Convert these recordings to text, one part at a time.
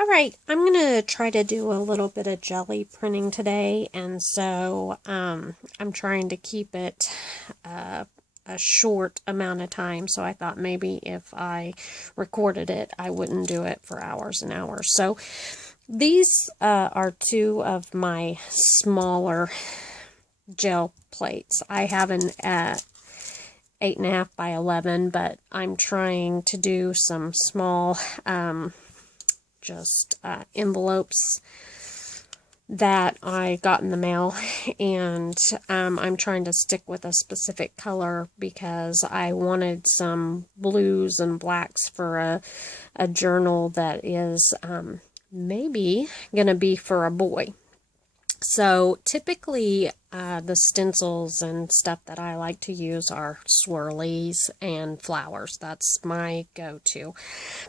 Alright, I'm going to try to do a little bit of jelly printing today, and so I'm trying to keep it a short amount of time, so I thought maybe if I recorded it, I wouldn't do it for hours and hours. So these are two of my smaller gel plates. I have an 8.5 by 11, but I'm trying to do some small envelopes that I got in the mail, and I'm trying to stick with a specific color because I wanted some blues and blacks for a journal that is maybe gonna be for a boy. So typically the stencils and stuff that I like to use are swirlies and flowers. That's my go-to.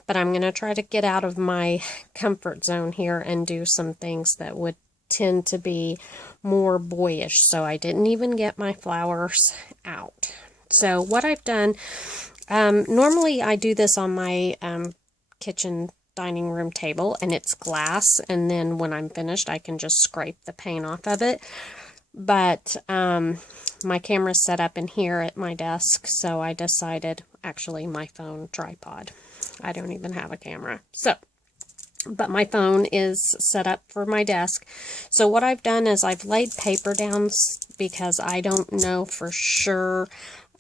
But I'm going to try to get out of my comfort zone here and do some things that would tend to be more boyish. So I didn't even get my flowers out. So what I've done, normally I do this on my kitchen dining room table, and it's glass, and then when I'm finished I can just scrape the paint off of it. But my camera's set up in here at my desk, so I decided, actually my phone tripod, I don't even have a camera, so but my phone is set up for my desk. So what I've done is I've laid paper down because I don't know for sure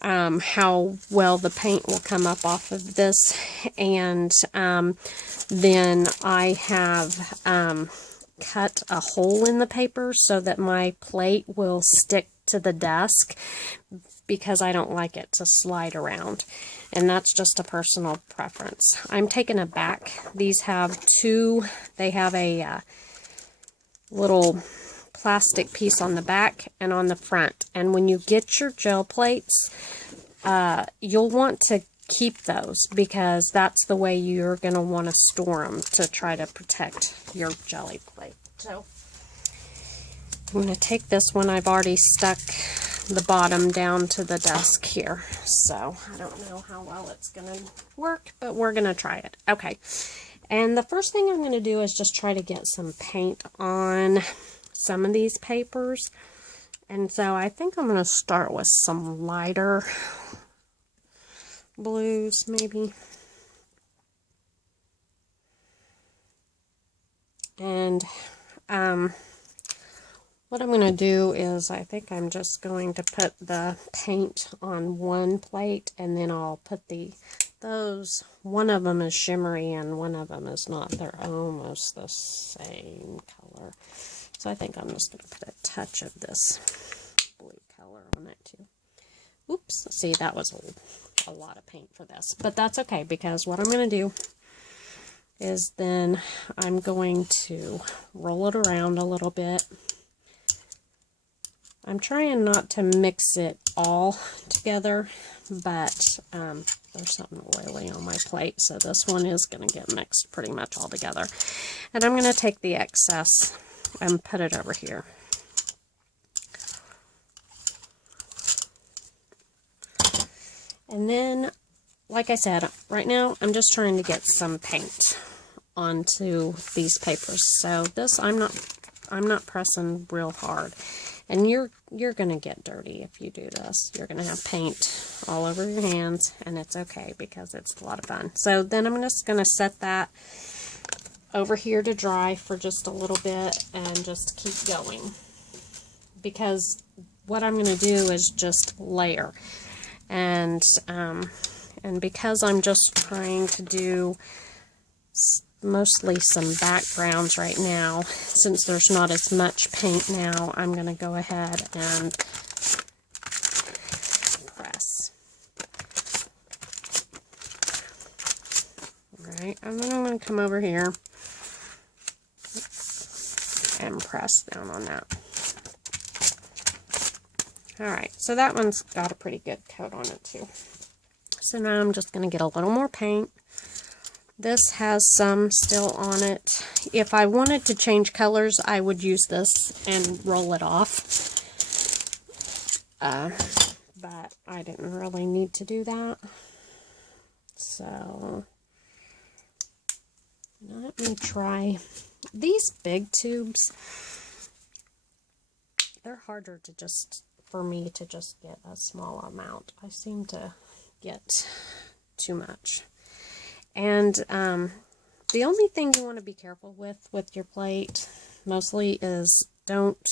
how well the paint will come up off of this, and then I have cut a hole in the paper so that my plate will stick to the desk because I don't like it to slide around, and that's just a personal preference. I'm taking it back. These have they have a little plastic piece on the back and on the front, and when you get your gel plates, you'll want to keep those because that's the way you're going to want to store them to try to protect your jelly plate. So I'm going to take this one. I've already stuck the bottom down to the desk here, so I don't know how well it's going to work, but we're going to try it. Okay, and the first thing I'm going to do is just try to get some paint on some of these papers, and so I think I'm going to start with some lighter blues, maybe. And what I'm going to do is I think I'm just going to put the paint on one plate, and then I'll put those, one of them is shimmery and one of them is not. They're almost the same color. So I think I'm just going to put a touch of this blue color on it too. Oops, see, that was a lot of paint for this, but that's okay, because what I'm going to do is then I'm going to roll it around a little bit. I'm trying not to mix it all together, but there's something oily on my plate, so this one is going to get mixed pretty much all together. And I'm going to take the excess and put it over here. And then, like I said, right now I'm just trying to get some paint onto these papers. So this, I'm not pressing real hard. And you're going to get dirty if you do this. You're going to have paint all over your hands, and it's okay because it's a lot of fun. So then I'm just going to set that over here to dry for just a little bit and just keep going. Because what I'm going to do is just layer. And because I'm just trying to do mostly some backgrounds right now, since there's not as much paint now, I'm going to go ahead and press. Alright, and then I'm going to come over here and press down on that. Alright, so that one's got a pretty good coat on it too. So now I'm just going to get a little more paint. This has some still on it. If I wanted to change colors, I would use this and roll it off. But I didn't really need to do that. So Let me try these big tubes. They're harder to just, for me to just get a small amount. I seem to get too much. And the only thing you want to be careful with your plate mostly is don't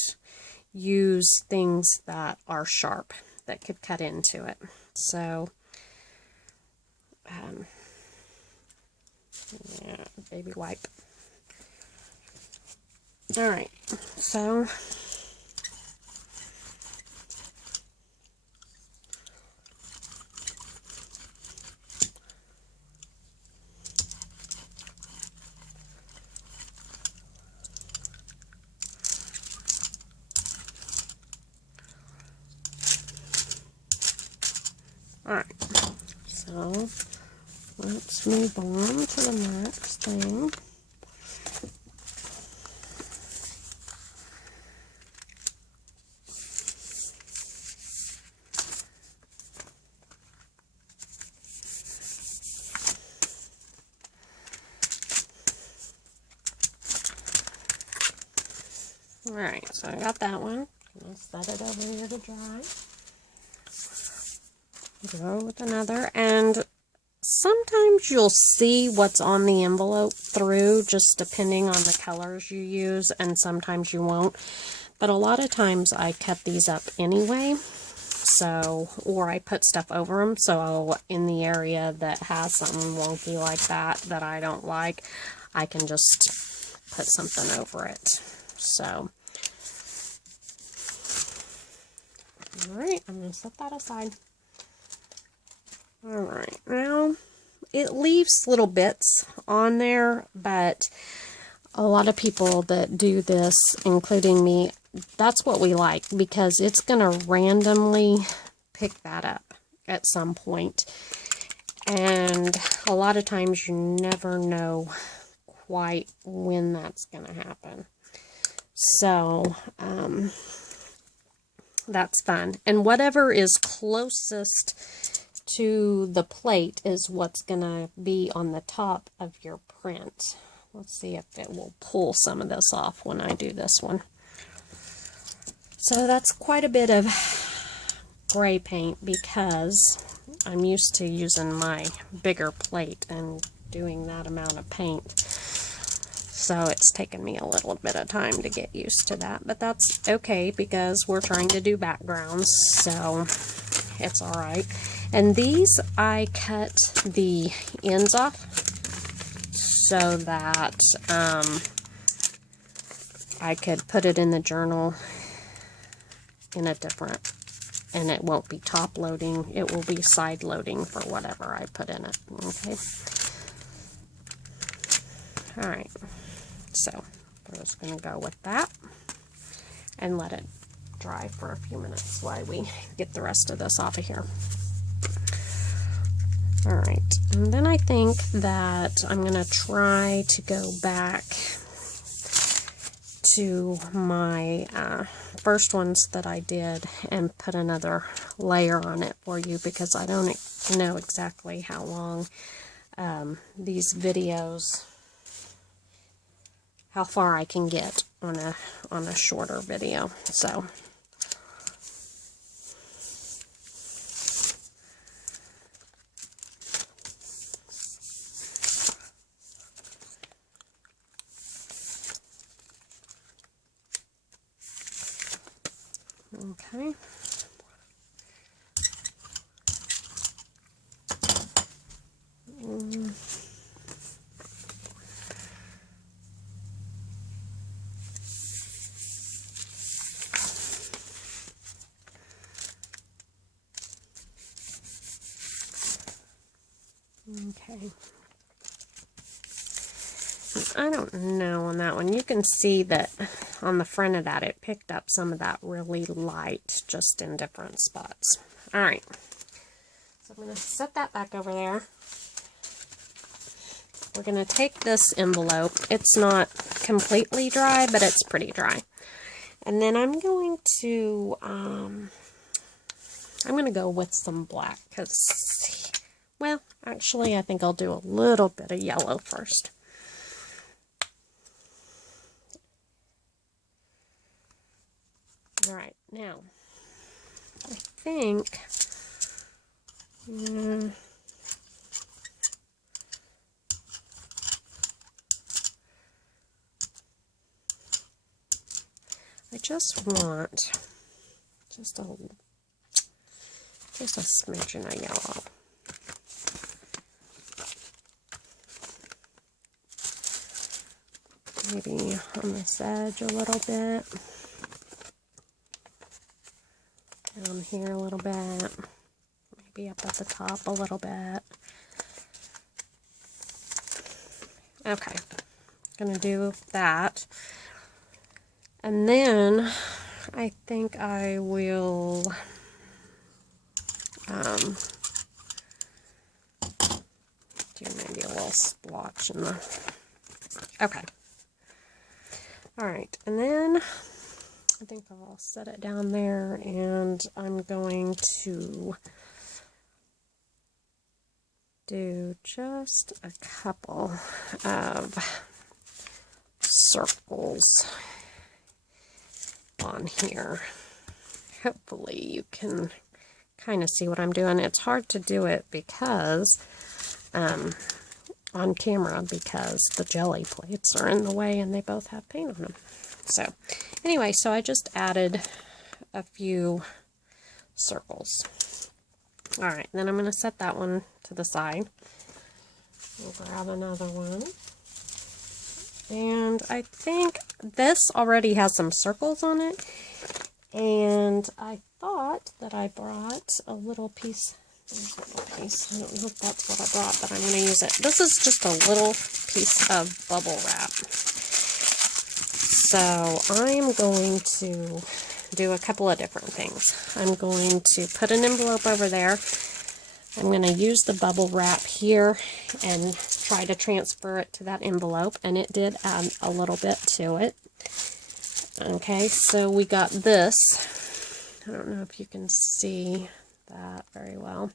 use things that are sharp that could cut into it. So yeah, baby wipe. All right, so alright, so let's move on to the next thing. Alright, so I got that one. I'll set it over here to dry. Go with another, and sometimes you'll see what's on the envelope through, just depending on the colors you use, and sometimes you won't. But a lot of times I cut these up anyway, so, or I put stuff over them, so in the area that has something wonky like that, that I don't like, I can just put something over it. So, alright, I'm going to set that aside. Alright, now it leaves little bits on there, but a lot of people that do this, including me, that's what we like, because it's going to randomly pick that up at some point. And a lot of times you never know quite when that's going to happen. So, that's fun. And whatever is closest to the plate is what's going to be on the top of your print. Let's see if it will pull some of this off when I do this one. So that's quite a bit of gray paint, because I'm used to using my bigger plate and doing that amount of paint. So it's taken me a little bit of time to get used to that, but that's okay because we're trying to do backgrounds, so it's alright. And these I cut the ends off so that I could put it in the journal in a different, and it won't be top loading, it will be side loading for whatever I put in it. Okay. Alright, so we're just going to go with that and let it dry for a few minutes while we get the rest of this off of here. Alright, and then I think that I'm going to try to go back to my first ones that I did and put another layer on it for you, because I don't know exactly how long these videos, how far I can get on a shorter video. So okay. Okay. I don't know on that one. You can see that on the front of that, it picked up some of that really light, just in different spots. Alright. So I'm going to set that back over there. We're going to take this envelope. It's not completely dry, but it's pretty dry. And then I'm going to go with some black, because, well, actually I think I'll do a little bit of yellow first. All right, now I think I just want just a smidgen of yellow. Maybe on this edge a little bit. Down here a little bit. Maybe up at the top a little bit. Okay, gonna do that. And then I think I will do maybe a little splotch in the, okay. All right, and then I think I'll set it down there, and I'm going to do just a couple of circles on here. Hopefully you can kind of see what I'm doing. It's hard to do it because on camera, because the jelly plates are in the way and they both have paint on them. So anyway, so I just added a few circles. All right, then I'm going to set that one to the side. We'll grab another one. And I think this already has some circles on it. And I thought that I brought a little piece. There's a little piece. I don't know if that's what I brought, but I'm going to use it. This is just a little piece of bubble wrap. So I'm going to do a couple of different things. I'm going to put an envelope over there. I'm going to use the bubble wrap here and try to transfer it to that envelope, and it did add a little bit to it. Okay, so we got this. I don't know if you can see that very well.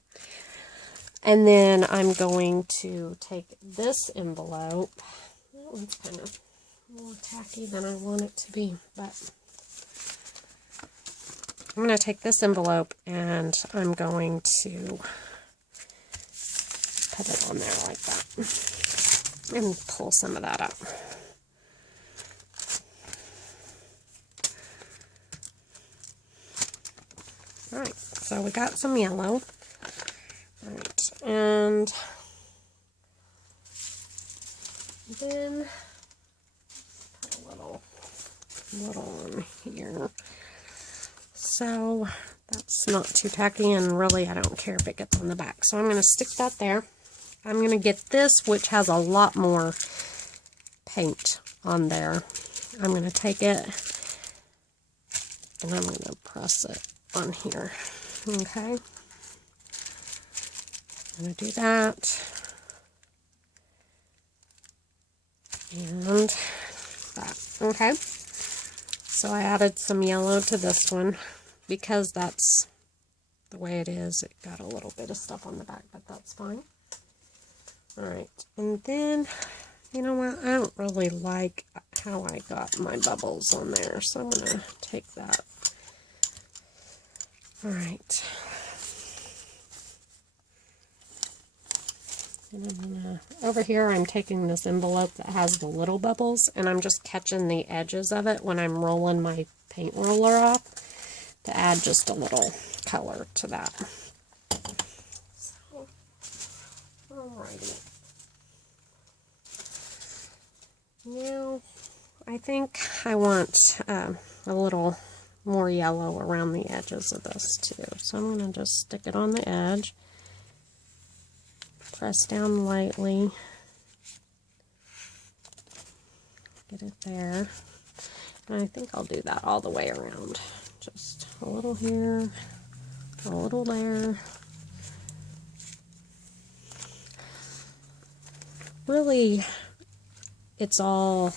And then I'm going to take this envelope. That one's kind of more tacky than I want it to be, but I'm going to take this envelope and I'm going to put it on there like that and pull some of that up. Alright, so we got some yellow. Alright, and then put a little on here. So that's not too tacky, and really I don't care if it gets on the back. So I'm going to stick that there. I'm going to get this, which has a lot more paint on there. I'm going to take it and I'm going to press it on here. Okay. I'm going to do that. And that. Okay. So I added some yellow to this one because that's the way it is. It got a little bit of stuff on the back, but that's fine. Alright, and then, you know what, I don't really like how I got my bubbles on there, so I'm going to take that. Alright. And I'm going to, over here I'm taking this envelope that has the little bubbles, and I'm just catching the edges of it when I'm rolling my paint roller off to add just a little color to that. So, alrighty. Now, I think I want a little more yellow around the edges of this too. So I'm going to just stick it on the edge. Press down lightly. Get it there. And I think I'll do that all the way around. Just a little here, a little there. Really, it's all,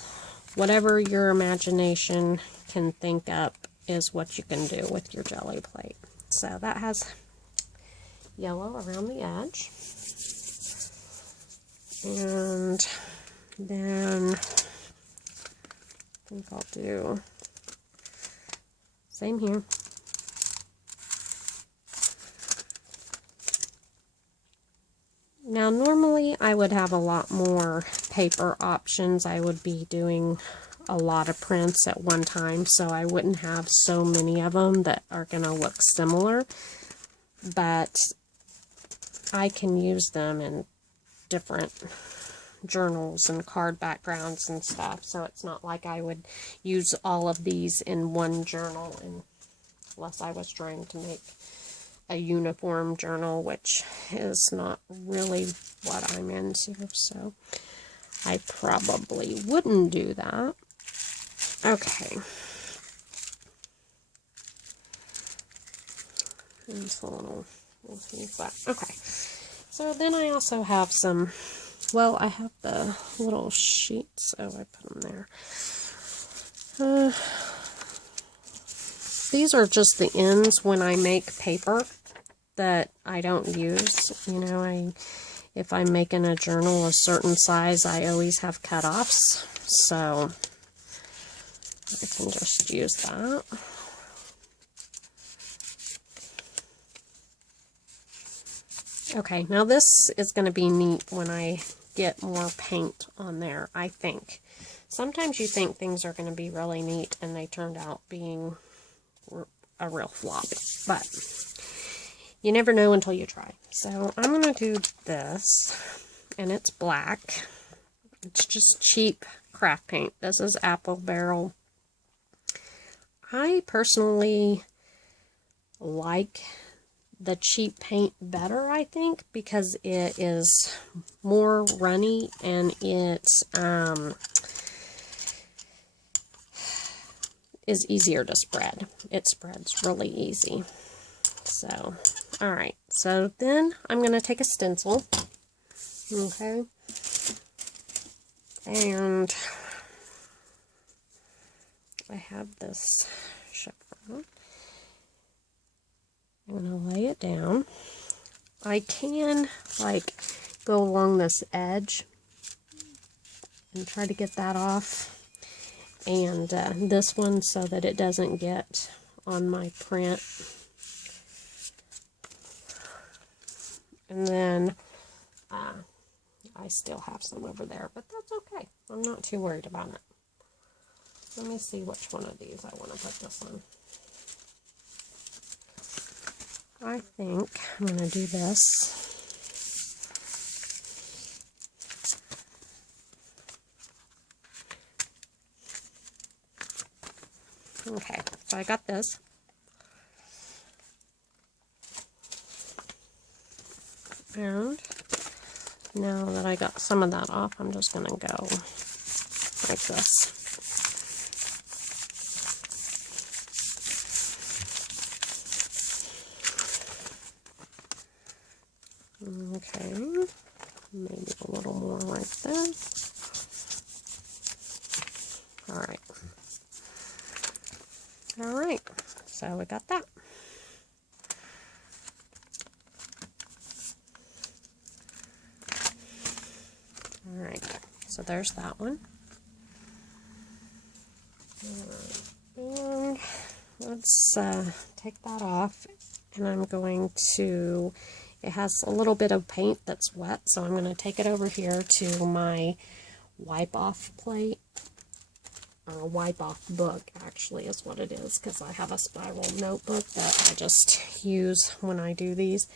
whatever your imagination can think up is what you can do with your jelly plate. So that has yellow around the edge. And then I think I'll do Same here. Now, normally I would have a lot more paper options. I would be doing a lot of prints at one time, so I wouldn't have so many of them that are going to look similar. But I can use them in different journals and card backgrounds and stuff, so it's not like I would use all of these in one journal unless I was trying to make a uniform journal, which is not really what I'm into, so I probably wouldn't do that. Okay. It's a little flat. Okay. So then I also have some, well, I have the little sheets. Oh, I put them there. These are just the ends when I make paper that I don't use. You know, if I'm making a journal a certain size, I always have cutoffs, so I can just use that. Okay, now this is going to be neat when I get more paint on there, I think. Sometimes you think things are going to be really neat and they turned out being a real flop, but you never know until you try. So I'm going to do this, and it's black. It's just cheap craft paint. This is Apple Barrel. I personally like the cheap paint better, I think, because it is more runny and it is easier to spread. It spreads really easy. So, alright, so then I'm going to take a stencil, okay, and I have this chiffon. I'm going to lay it down. I can, like, go along this edge and try to get that off, and this one so that it doesn't get on my print. And then I still have some over there, but that's okay. I'm not too worried about it. Let me see which one of these I want to put this on. I think I'm going to do this. Okay, so I got this. And now that I got some of that off, I'm just going to go like this. Okay, maybe a little more right there. Alright. Alright, so we got that. Alright, so there's that one. And let's take that off, and I'm going to, it has a little bit of paint that's wet, so I'm going to take it over here to my wipe-off plate, or wipe-off book, actually, is what it is, because I have a spiral notebook that I just use when I do these.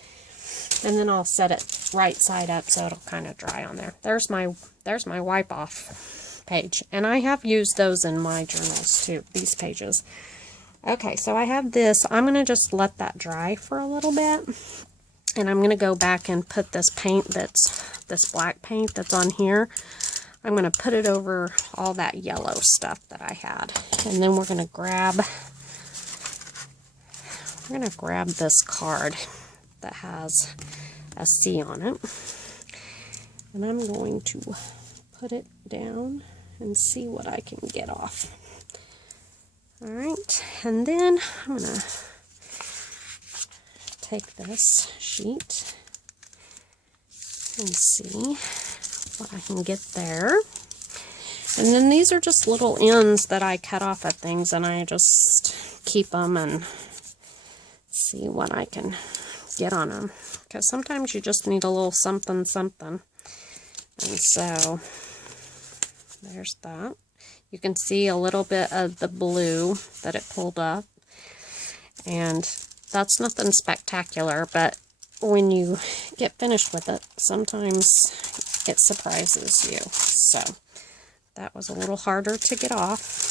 And then I'll set it right side up so it'll kind of dry on there. There's my wipe-off page. And I have used those in my journals too, these pages. Okay, so I have this. I'm going to just let that dry for a little bit. And I'm going to go back and put this paint this black paint that's on here. I'm going to put it over all that yellow stuff that I had. And then we're going to grab this card that has a C on it, and I'm going to put it down and see what I can get off. Alright, and then I'm going to take this sheet and see what I can get there. And then these are just little ends that I cut off of things, and I just keep them and see what I can get on them. Because sometimes you just need a little something, something. And so, there's that. You can see a little bit of the blue that it pulled up. And that's nothing spectacular, but when you get finished with it, sometimes it surprises you. So, that was a little harder to get off.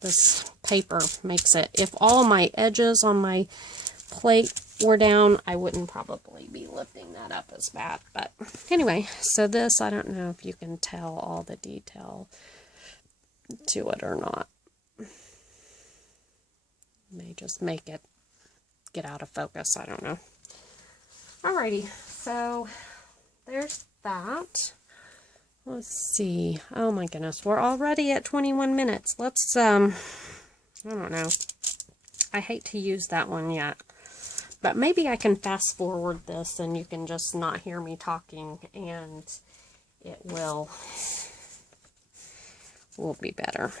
This paper makes it, if all my edges on my plate were down, I wouldn't probably be lifting that up as bad. But anyway, so this, I don't know if you can tell all the detail to it or not. May just make it get out of focus, I don't know. Alrighty, so there's that. Let's see. Oh my goodness, we're already at 21 minutes. Let's, I don't know. I hate to use that one yet. But maybe I can fast forward this and you can just not hear me talking and it will be better.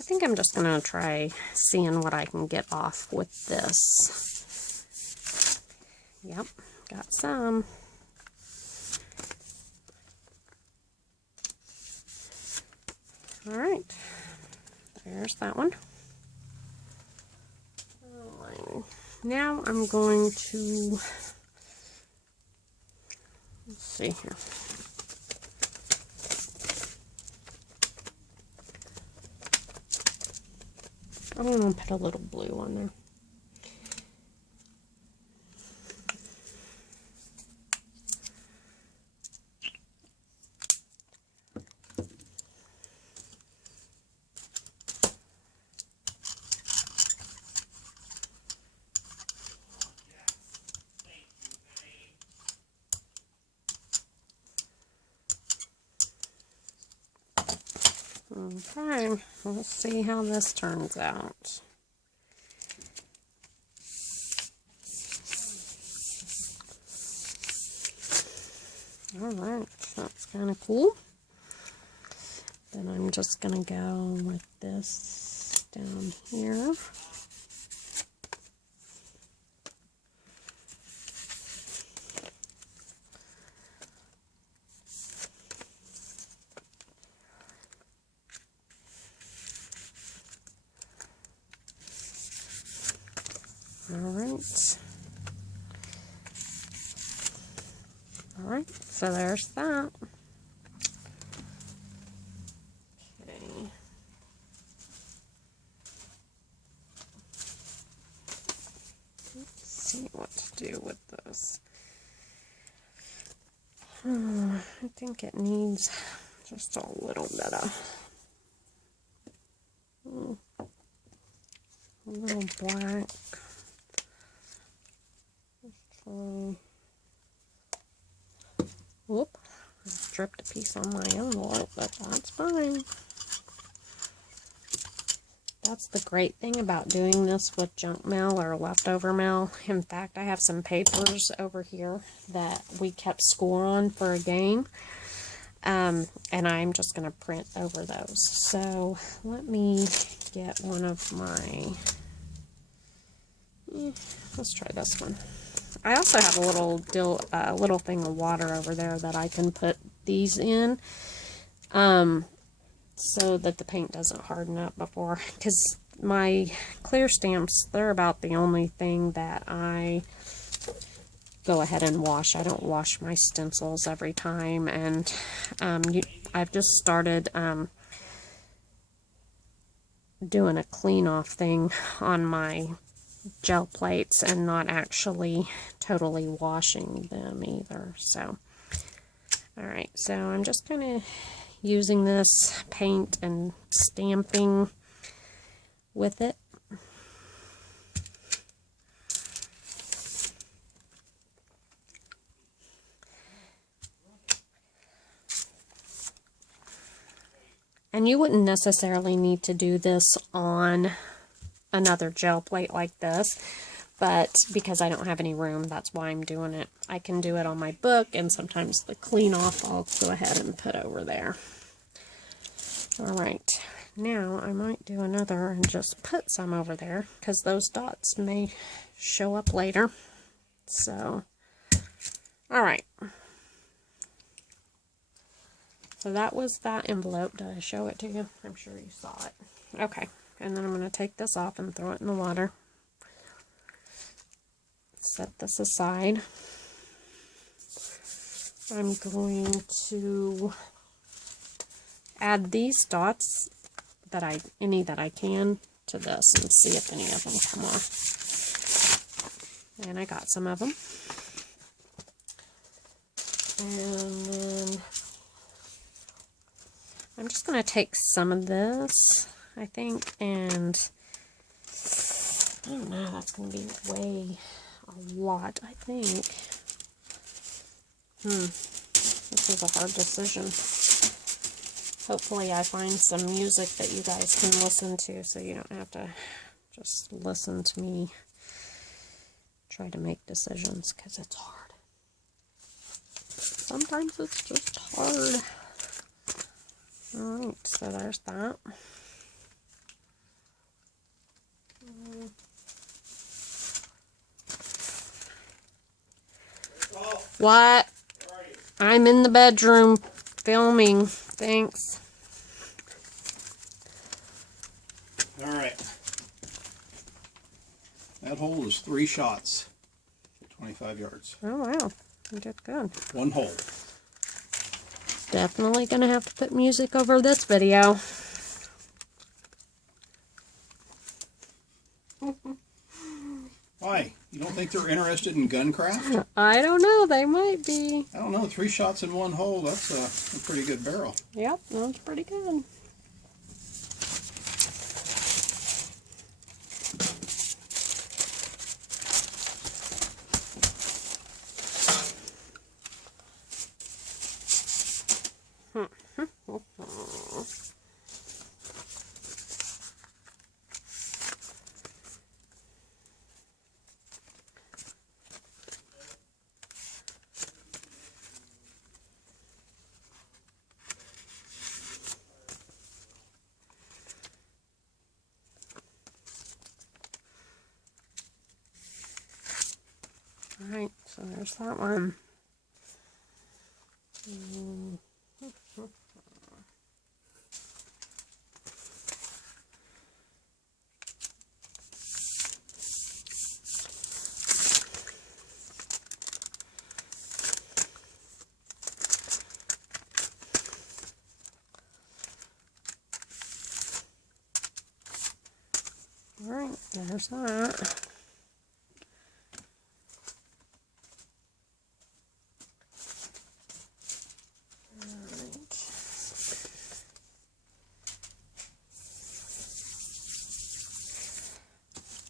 I think I'm just going to try seeing what I can get off with this. Yep, got some. Alright, there's that one. Now I'm going to, let's see here. I'm going to put a little blue on there. Okay, let's see how this turns out. Alright, that's kind of cool. Then I'm just going to go with this down here. Alright, so there's that. Okay. Let's see what to do with this. I think it needs just a little bit of a little black. Whoop, I dripped a piece on my envelope, but that's fine. That's the great thing about doing this with junk mail or leftover mail. In fact, I have some papers over here that we kept score on for a game. And I'm just going to print over those. So let me get one of my, let's try this one. I also have a little thing of water over there that I can put these in, so that the paint doesn't harden up before, because my clear stamps, they're about the only thing that I go ahead and wash. I don't wash my stencils every time, and I've just started doing a clean off thing on my gel plates and not actually totally washing them either. So, alright, so I'm just kind of using this paint and stamping with it. And you wouldn't necessarily need to do this on another gel plate like this, but because I don't have any room, that's why I'm doing it. I can do it on my book, and sometimes the clean off I'll go ahead and put over there. Alright, now I might do another and just put some over there, because those dots may show up later. So, alright. So that was that envelope. Did I show it to you? I'm sure you saw it. Okay, and then I'm going to take this off and throw it in the water. Set this aside. I'm going to add these dots, any that I can, to this and see if any of them come off. And I got some of them. And then I'm just going to take some of this, I think, and I don't know, that's going to be way a lot, I think. This is a hard decision. Hopefully I find some music that you guys can listen to so you don't have to just listen to me try to make decisions, because it's hard. Sometimes it's just hard. Alright, so there's that. What? I'm in the bedroom filming. Thanks. Alright. That hole is 3 shots for 25 yards. Oh, wow. You did good. 1 hole. Definitely going to have to put music over this video. Why? You don't think they're interested in gun craft? I don't know. They might be. I don't know. 3 shots in 1 hole. That's a pretty good barrel. Yep, that's pretty good. Alright, so there's that one. Alright, there's that.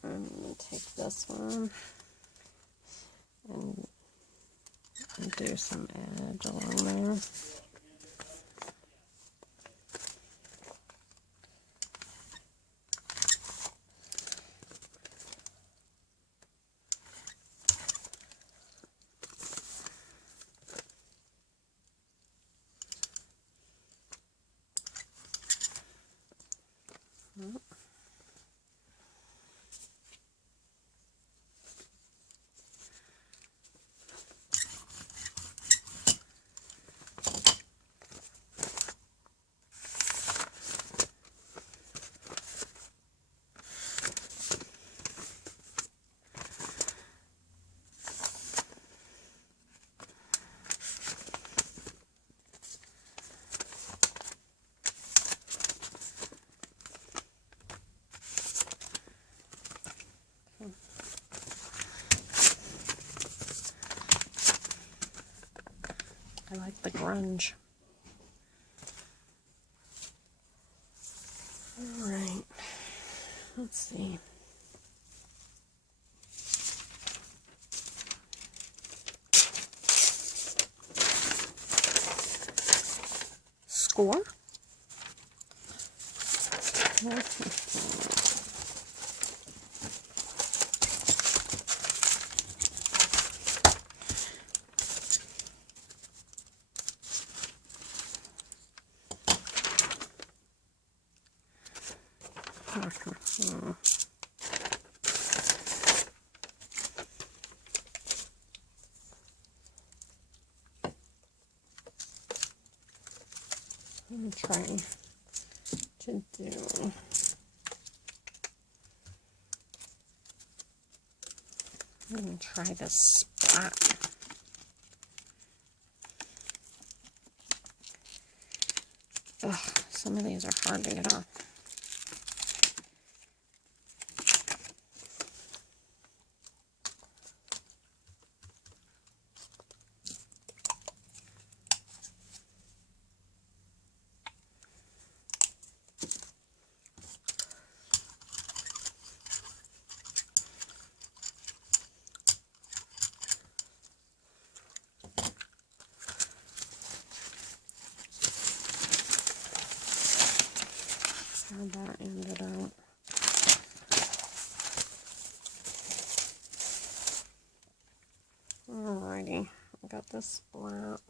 I'm going to take this one and do some edge along there. I like the grunge. Alright, let's see. Score? I'm trying to do. I'm going to try this spot. Ugh, some of these are hard to get off. How that ended out. Alrighty, I got this splat.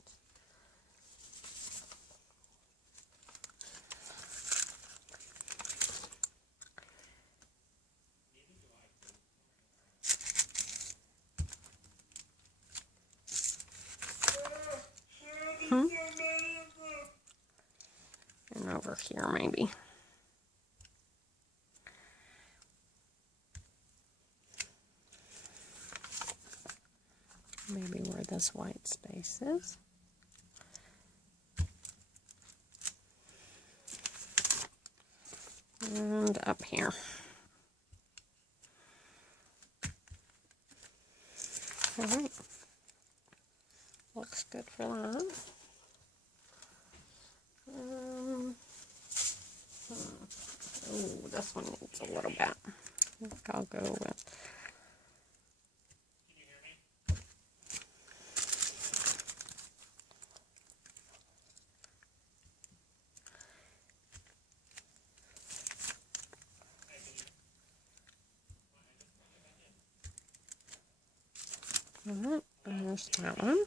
And over here maybe. Maybe where this white space is. And up here. Alright. Looks good for that. Oh, this one needs a little bit. I think I'll go with. Alright, there's that one.